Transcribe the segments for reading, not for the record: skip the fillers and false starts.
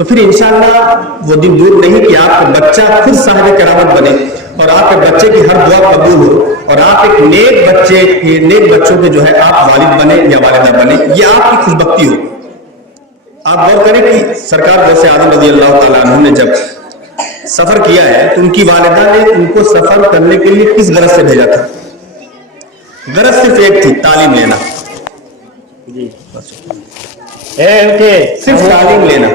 تو پھر انشاءاللہ وہ دن دور نہیں کہ آپ کا بچہ خود صاحب کرامت بنے اور آپ کے بچے کی ہر دعا قبول ہو اور آپ ایک نیک بچوں کے جو ہے آپ والد بنے یا والدہ بنے، یہ آپ کی خوش بختی ہو۔ آپ غور کریں کہ سرکار غوث اعظم رضی اللہ تعالیٰ عنہ نے جب سفر کیا ہے تو ان کی والدہ نے ان کو سفر کرنے کے لیے کس غرض سے بھیجا تھا؟ غرض صرف ایک تھی، تعلیم لینا، صرف تعلیم لینا،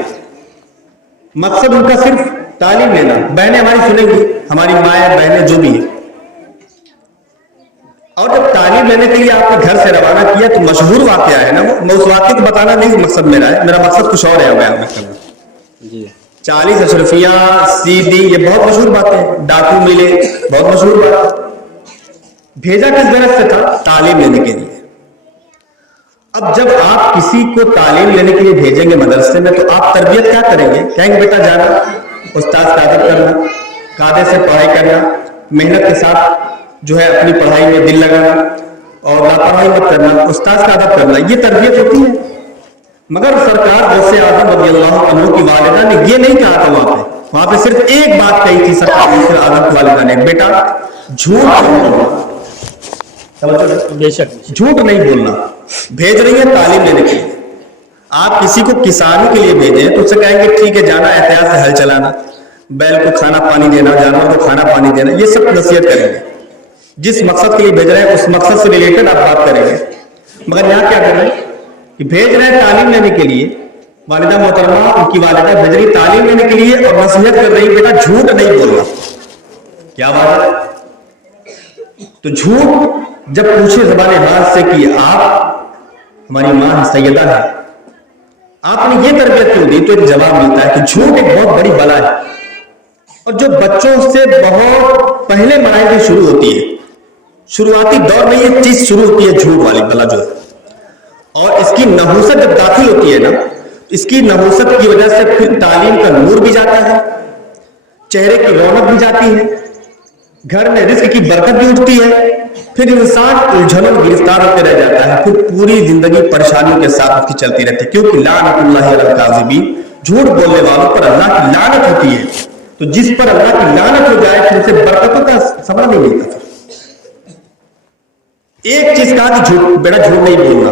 مقصد ان کا صرف تعلیم لینا۔ بہنیں ہماری سنیں گی، ہماری مائیں بہنیں جو بھی ہیں، اور جب تعلیم لینے کے لیے آپ نے گھر سے روانہ کیا تو مشہور واقعہ ہے نا، میں اس واقعے کو بتانا نہیں مقصد میرا ہے، میرا مقصد کچھ اور ہے بیان کرنا۔ 40 اشرفیاں CD، یہ بہت مشہور بات ہے، ڈاکو ملے، بہت مشہور بات۔ بھیجا کس غرض سے تھا؟ تعلیم لینے کے لیے۔ اب جب آپ کسی کو تعلیم لینے کے لیے بھیجیں گے مدرسے میں تو آپ تربیت کیا کریں گے؟ کہیں گے بیٹا جانا، استاد کا ادب کرنا، قاعدے سے پڑھائی کرنا، محنت کے ساتھ جو ہے اپنی پڑھائی میں دل لگانا اور لاپرواہی مت کرنا، استاد کا ادب کرنا، یہ تربیت ہوتی ہے۔ مگر سرکار غوث اعظم رضی اللہ عنہ کی والدہ نے یہ نہیں کہا تھا، وہاں پہ صرف ایک بات کہی تھی سرکار غوث اعظم کی والدہ نے، بیٹا جھوٹ نہیں بولنا۔ بھیج رہی ہے تعلیم لینے کے لیے، آپ کسی کو کسانی کے لیے بھیجیں تو اسے کہیں گے ٹھیک ہے جانا، احتیاط سے ہل چلانا، بیل کو کھانا پانی دینا، جانور کو کھانا پانی دینا، یہ سب نصیحت کریں گے۔ جس مقصد کے لیے بھیج رہے ہیں اس مقصد سے ریلیٹڈ آپ بات کریں گے۔ مگر یہاں کیا کر رہے ہیں کہ بھیج رہے ہیں تعلیم لینے کے لیے، والدہ محترمہ ان کی والدہ بھیج رہی تعلیم لینے کے لیے اور نصیحت کر رہی بیٹا جھوٹ نہیں بولنا۔ کیا بات ہے؟ تو جھوٹ جب پوچھے زبان حال سے کہ آپ ہماری ماں سیدہ ہے، آپ نے یہ تربیت کیوں دی، تو ایک جواب ملتا ہے کہ جھوٹ ایک بہت بڑی بلا ہے، اور جو بچوں سے بہت پہلے مرائل شروع ہوتی ہے، شروعاتی دور میں یہ چیز شروع ہوتی ہے، جھوٹ والی بلا جو ہے، اور اس کی نحوست جب داخل ہوتی ہے نا، اس کی نحوست کی وجہ سے پھر تعلیم کا نور بھی جاتا ہے، چہرے کی رونق بھی جاتی ہے، گھر میں رزق کی برکت بھی اٹھتی ہے، پھر انسان الجھنوں میں گرفتار ہوتے رہ جاتا ہے، پھر پوری زندگی پریشانیوں کے ساتھ اس کی چلتی رہتی ہے، کیونکہ لعنت اللہ علی الکاذبین، جھوٹ بولنے والوں پر اللہ کی لعنت ہوتی ہے۔ تو جس پر اللہ کی لعنت ہو جائے پھر اسے برکتوں کا ثمر نہیں ملتا۔ ایک چیز کہا کہ بیٹا جھوٹ نہیں بولنا،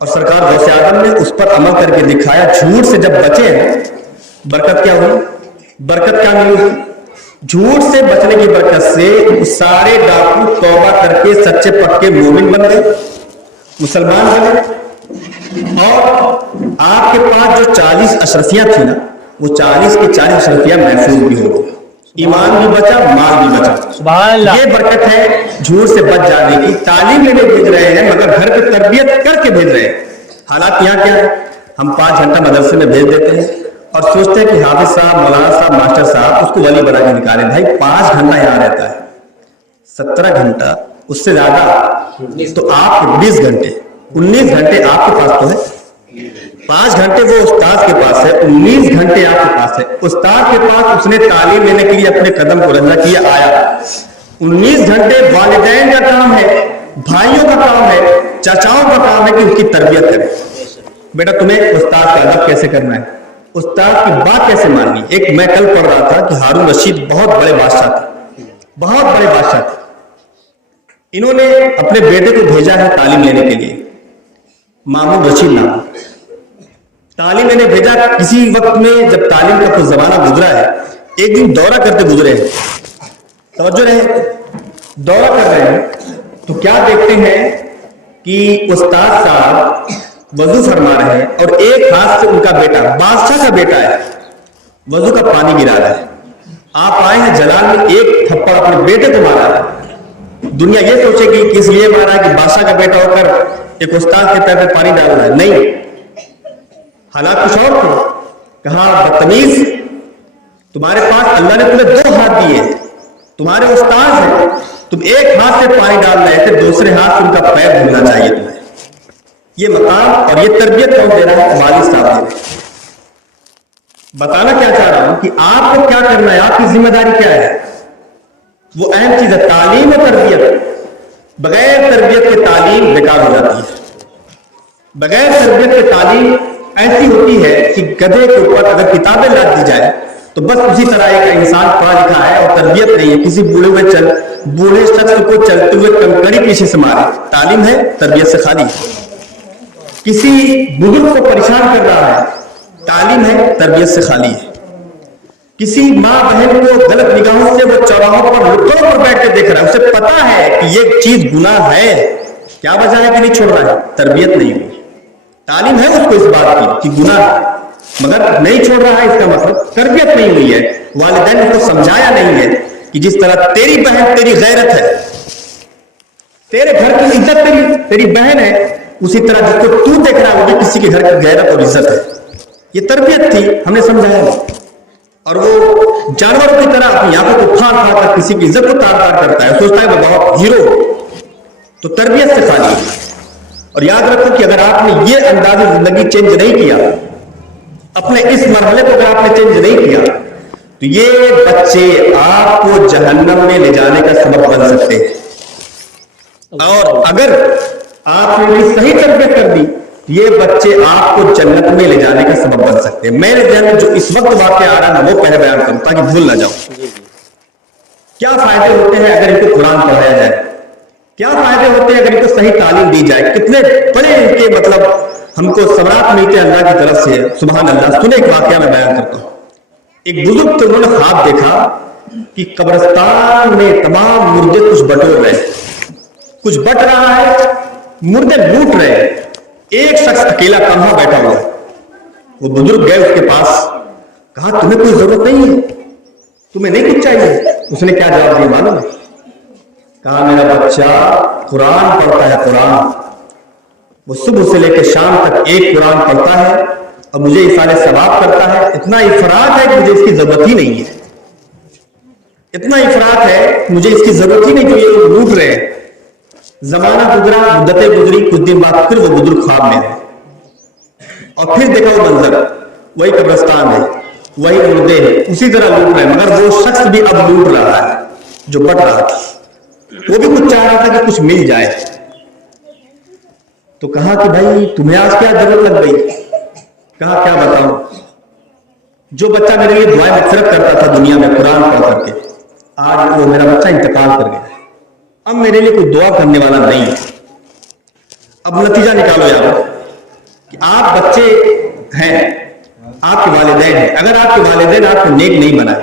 اور سرکار غوث اعظم نے اس پر عمل کر کے دکھایا۔ جھوٹ سے جب بچے ہیں برکت کیا ہوئی؟ برکت کیا ملی؟ جھوٹ سے بچنے کی برکت سے سارے ڈاکو توبہ کر کے سچے پکے مومن بن گئے، مسلمان بنے، اور آپ کے پاس جو 40 اشرفیاں تھیں نا، وہ 40 کی 40 اشرفیاں محفوظ بھی ہو گئی، ایمان بھی بچا، مال بھی بچا۔ سبحان اللہ، یہ برکت ہے جھوٹ سے بچ جانے کی۔ تعلیم لینے بھیج رہے ہیں مگر گھر پہ تربیت کر کے بھیج رہے ہیں۔ حالات یہاں کیا ہے، ہم 5 گھنٹہ مدرسے میں بھیج دیتے ہیں اور سوچتے ہیں کہ حافظ صاحب، مولانا صاحب، ماسٹر صاحب اس کو ولی بنا کے نکالیں۔ بھائی 5 گھنٹہ یہاں رہتا ہے، 17 گھنٹہ اس سے زیادہ، تو آپ 20 گھنٹے 19 گھنٹے آپ کے پاس تو ہے، 5 گھنٹے وہ استاد کے پاس ہے، 19 گھنٹے آپ کے پاس ہے۔ استاد کے پاس اس نے تعلیم لینے کے لیے اپنے قدم کو رنجا کیا، آیا، 19 گھنٹے والدین کا کام ہے، بھائیوں کا کام ہے، چاچاؤں کا کام ہے کہ اس کی تربیت کرے۔ بیٹا تمہیں استاد کا ادب کیسے کرنا ہے، استاد کی بات کیسے ماننی۔ ایک میں کل پڑھ رہا تھا کہ ہارون رشید بہت بڑے بادشاہ تھے، بہت بڑے بادشاہ تھے، انہوں نے اپنے بیٹے کو بھیجا ہے تعلیم لینے کے لیے، مامون رشید نام، تعلیم لینے بھیجا۔ کسی وقت میں جب تعلیم کا کچھ زمانہ گزرا ہے، ایک دن دورہ کرتے گزرے ہیں، توجہ رہے، دورہ کر رہے ہیں تو کیا دیکھتے ہیں کہ استاد صاحب وضو فرما رہے ہیں اور ایک ہاتھ سے ان کا بیٹا، بادشاہ کا بیٹا ہے، وضو کا پانی گرا رہا ہے۔ آپ آئے ہیں جلال میں ایک تھپڑ اپنے بیٹے کو مارا ہے۔ دنیا یہ سوچے گی کس لیے مارا ہے کہ بادشاہ کا بیٹا ہو کر ایک استاد کے پیر پہ پانی ڈال رہا ہے، نہیں، حالات کچھ اور تھے۔ کہا بدتمیز، تمہارے پاس اللہ نے تمہیں 2 ہاتھ دیے، تمہارے استاد ہیں، تم ایک ہاتھ سے پانی ڈال رہے تھے، دوسرے ہاتھ سے ان کا پیر دھلنا چاہیے تمہیں۔ یہ مقام اور یہ تربیت کون دے رہا ہے؟ والد صاحب دے رہے ہیں۔ بتانا کیا چاہ رہا ہوں کہ آپ کو کیا کرنا ہے، آپ کی ذمہ داری کیا ہے، وہ اہم چیز ہے، تعلیم و تربیت۔ بغیر تربیت کے تعلیم بیکار ہو جاتی ہے، بغیر تربیت کے تعلیم ایسی ہوتی ہے کہ گدھے کے اوپر اگر کتابیں لاد دی جائے تو بس اسی طرح ایک انسان پڑھا لکھا ہے اور تربیت نہیں ہے، کسی بوڑھے شخص کو چلتے ہوئے کنکڑی پیچھے سے مارے، تعلیم ہے تربیت سے خالی ہے۔ کسی بزرگ کو پریشان کر رہا ہے، تعلیم ہے تربیت سے خالی ہے۔ کسی ماں بہن کو غلط نگاہوں سے وہ چوراہوں پر لٹوں پر بیٹھ کے دیکھ رہا ہے، اسے پتا ہے کہ یہ چیز گناہ ہے، کیا وجہ ہے کہ نہیں چھوڑ رہا ہے؟ تربیت نہیں ہوئی۔ تعلیم ہے اس کو اس بات کی کہ گناہ ہے مگر نہیں چھوڑ رہا ہے، اس کا مطلب تربیت نہیں ہوئی ہے، والدین نے کو سمجھایا نہیں ہے کہ جس طرح تیری بہن تیری غیرت ہے، تیرے گھر کی عزت تیری بہن ہے، اسی طرح جس کو تو دیکھ رہا ہے وہ بھی کسی کے گھر کی غیرت اور عزت ہے۔ یہ تربیت تھی، ہم نے سمجھایا نہیں۔ اور وہ جانوروں کی طرح اپنی آنکھوں کو پھاڑ پھاڑ کر کسی کی عزت کو تار تار کرتا ہے، سوچتا ہے وہ بہت ہیرو، تو تربیت سے خالی ہے۔ اور یاد رکھو کہ اگر آپ نے یہ انداز زندگی چینج نہیں کیا، اپنے اس مرحلے کو اگر آپ نے چینج نہیں کیا، تو یہ بچے آپ کو جہنم میں لے جانے کا سبب بن سکتے ہیں، اور اگر آپ نے بھی صحیح تربیت کر دی، یہ بچے آپ کو جنت میں لے جانے کا سبب بن سکتے ہیں۔ میرے ذہن میں جو اس وقت واقعہ آ رہا ہے وہ پہلے بیان کروں تاکہ بھول نہ جاؤں۔ کیا فائدے ہوتے ہیں اگر ان کو قرآن پڑھایا جائے؟ کیا فائدے ہوتے ہیں اگر ان کو صحیح تعلیم دی جائے؟ کتنے بڑے ان کے مطلب ہم کو ثمرات ملتے ہیں اللہ کی طرف سے، سبحان اللہ۔ سنے ایک واقعہ میں بیان کرتا ہوں۔ ایک بزرگ تھے، انہوں نے خواب دیکھا کہ قبرستان میں تمام مردے کچھ بٹور رہے، کچھ بٹ رہا ہے، مردے لوٹ رہے ہیں، ایک شخص اکیلا کہاں بیٹھا ہوا ہے۔ وہ بزرگ گئے اس کے پاس، کہا تمہیں کوئی ضرورت نہیں ہے، تمہیں نہیں کچھ چاہیے؟ اس نے کیا جواب دیا معلوم ہے؟ کہا میرا بچہ قرآن پڑھتا ہے، قرآن وہ صبح سے لے کے شام تک ایک قرآن پڑھتا ہے اور مجھے ایصال ثواب کرتا ہے، اتنا افراط ہے کہ مجھے اس کی ضرورت ہی نہیں ہے، اتنا افراط ہے مجھے اس کی ضرورت ہی نہیں جو یہ لوگ لوٹ رہے ہیں۔ زمانہ گزرا، مدتیں گزری، کچھ دن بعد پھر وہ بزرگ خواب میں ہے اور پھر دیکھا وہ منظر، وہی قبرستان ہے، وہی مردے ہیں، اسی طرح لوٹ رہے ہیں، مگر وہ شخص بھی اب لوٹ رہا ہے جو بٹ رہا تھا، وہ بھی کچھ چاہ رہا تھا کہ کچھ مل جائے۔ تو کہا کہ بھائی تمہیں آج کیا ضرورت لگ گئی؟ کہا کیا بتاؤں، جو بچہ میرے لیے دعائیں مغفرت کرتا تھا دنیا میں قرآن پڑھ کر کے، آج وہ میرا بچہ انتقال کر گیا، اب میرے لیے کوئی دعا کرنے والا نہیں ہے۔ اب نتیجہ نکالو یار کہ آپ بچے ہیں، آپ کے والدین ہیں، اگر آپ کے والدین آپ کو نیک نہیں بنائے،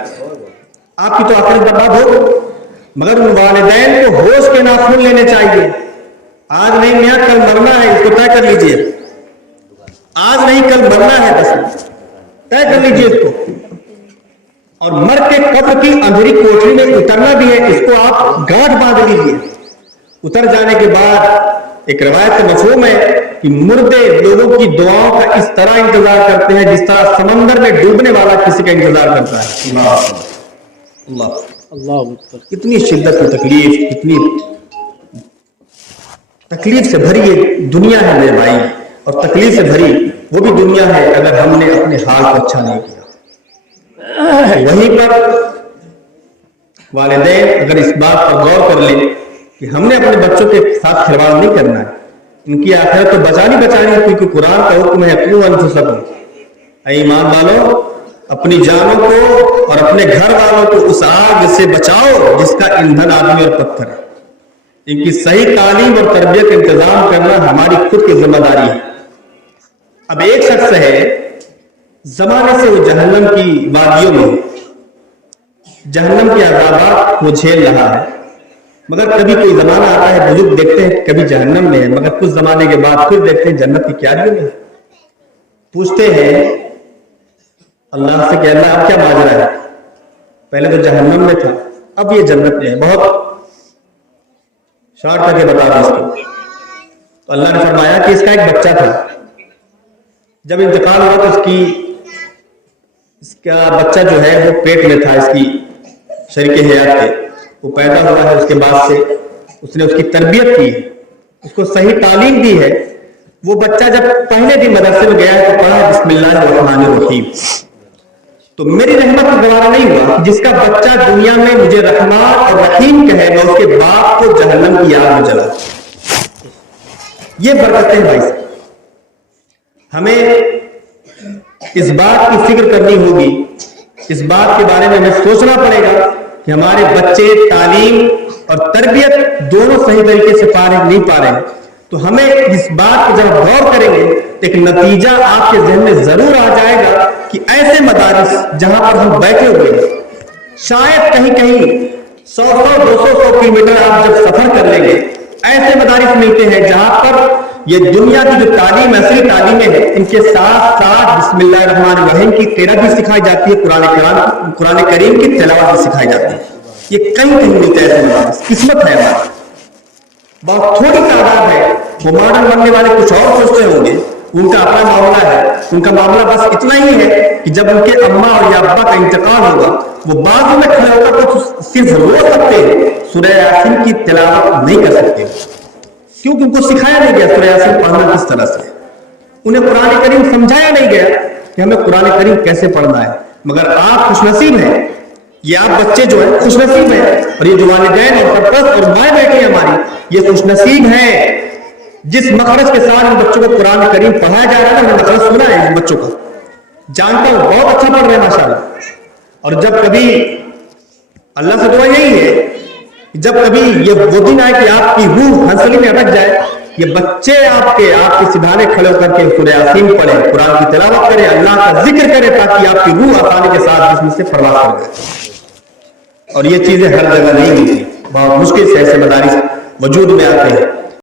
آپ کی تو آخرت برباد ہو، مگر ان والدین کو ہوش کے ناخن لینے چاہیے۔ آج نہیں میاں کل مرنا ہے، اس کو طے کر لیجئے، آج نہیں کل مرنا ہے، بس طے کر لیجئے اس کو، اور مر کے قبر کی اندھیری کوٹری میں اترنا بھی ہے، اس کو آپ گاٹھ باندھ لیجئے۔ اتر جانے کے بعد ایک روایت سے مفہوم ہے کہ مردے لوگوں کی دعاؤں کا اس طرح انتظار کرتے ہیں جس طرح سمندر میں ڈوبنے والا کسی کا انتظار کرتا ہے۔ اللہ اللہ، کتنی شدت کی تکلیف، کتنی تکلیف سے بھری یہ دنیا ہے میرے بھائی، اور تکلیف سے بھری وہ بھی دنیا ہے اگر ہم نے اپنے حال کو اچھا نہیں کیا۔ وہیں پر والدین اگر اس بات پر غور کر لیں کہ ہم نے اپنے بچوں کے ساتھ کھلواڑ نہیں کرنا ہے، ان کی آخرت تو بچانی ہے، کیونکہ قرآن کا حکم ہے قوا انفسکم، اے ایمان والو اپنی جانوں کو اور اپنے گھر والوں کو اس آگ سے بچاؤ جس کا ایندھن آدمی اور پتھر ہے۔ ان کی صحیح تعلیم اور تربیت کا انتظام کرنا ہماری خود کی ذمہ داری ہے۔ اب ایک شخص ہے زمانے سے وہ جہنم کی وادیوں میں، جہنم کے عذابات وہ جھیل رہا ہے، مگر کبھی کوئی زمانہ آتا ہے، بزرگ دیکھتے ہیں کبھی جہنم میں ہے، مگر کچھ زمانے کے بعد پھر دیکھتے ہیں جنت کی کیاریوں میں، پوچھتے ہیں اللہ سے کہ اللہ اب کیا ماجرا ہے؟ پہلے تو جہنم میں تھا، اب یہ جنت میں ہے، بہت شارٹ کر کے بتا دیں اس کو۔ تو اللہ نے فرمایا کہ اس کا ایک بچہ تھا، جب انتقال ہوا تو اس کا بچہ جو ہے وہ پیٹ میں تھا، اس کی شریک حیات تھے، وہ پیدا ہوا ہے، اس کے بعد سے اس نے اس کی تربیت کی، اس کو صحیح تعلیم دی ہے۔ وہ بچہ جب پہلے دن مدرسے میں گیا ہے تو پڑھا بسم اللہ الرحمن الرحیم، تو میری رحمت کو گوارا نہیں ہوا جس کا بچہ دنیا میں مجھے رحمان اور رحیم کہے، میں اس کے باپ کو جہنم کی آگ میں جلا۔ یہ برکتیں بھائی، ہمیں اس بات کی فکر کرنی ہوگی, اس بات کے بارے میں ہمیں سوچنا پڑے گا کہ ہمارے بچے تعلیم اور تربیت دونوں صحیح طریقے سے نہیں پا رہے ہیں. تو ہمیں اس بات پر جب غور کریں گے ایک نتیجہ آپ کے ذہن میں ضرور آ جائے گا کہ ایسے مدارس جہاں پر ہم بیٹھے ہوئے ہیں, شاید کہیں کہیں 100-200 کلومیٹر آپ جب سفر کر لیں گے, ایسے مدارس ملتے ہیں جہاں پر یہ دنیا کی جو تعلیم اصلی تعلیمیں ہیں ان کے ساتھ ساتھ بسم اللہ الرحمن الرحیم کی قرأت بھی سکھائی جاتی ہے, قرآن کریم کی تلاوت بھی سکھائی جاتی ہے. یہ کہیں کہیں ملتا ہے ایسے مدارس. قسمت ہے ہماری, بہت تھوڑی تعداد ہے. وہ ماڈرن بننے والے کچھ اور سوچتے ہوں گے, ان کا اپنا معاملہ ہے. ان کا معاملہ بس اتنا ہی ہے کہ جب ان کے اماں اور یا ابا کا انتقال ہوگا وہ بازو میں کھڑے ہو کر تو صرف رو سکتے ہیں, سورہ یاسین کی تلاوت نہیں کر سکتے کیونکہ ان کو سکھایا نہیں گیا سورہ یاسین پڑھنا کس طرح سے. انہیں قرآن کریم سمجھایا نہیں گیا کہ ہمیں قرآن کریم کیسے پڑھنا ہے. مگر آپ خوش نصیب ہیں, یہ آپ بچے جو ہیں خوش نصیب ہیں, اور یہ جو والدین اور سرپرست اور مائیں بیٹھی ہیں ہماری, یہ خوش نصیب ہیں جس مخرج کے ساتھ ان بچوں کو قرآن کریم پڑھایا جا رہا ہے. میں نے مخرج سنا ہے ان بچوں کا, جانتا ہوں بہت اچھا پڑھ رہے ہیں ماشاءاللہ. اور جب کبھی اللہ سے دعا یہی ہے کہ جب کبھی یہ وہ دن آئے کہ آپ کی روح ہنسلی میں اٹک جائے, یہ بچے آپ کے سدھارے کھڑے ہو کر کے سورہ یاسین پڑھیں, قرآن کی تلاوت کریں, اللہ کا ذکر کریں, تاکہ آپ کی روح آسانی کے ساتھ جسم سے پرواز کر جائے. اور یہ چیزیں ہر جگہ نہیں ملتی, بہت مشکل سے ایسے مدارس وجود میں آتے ہیں.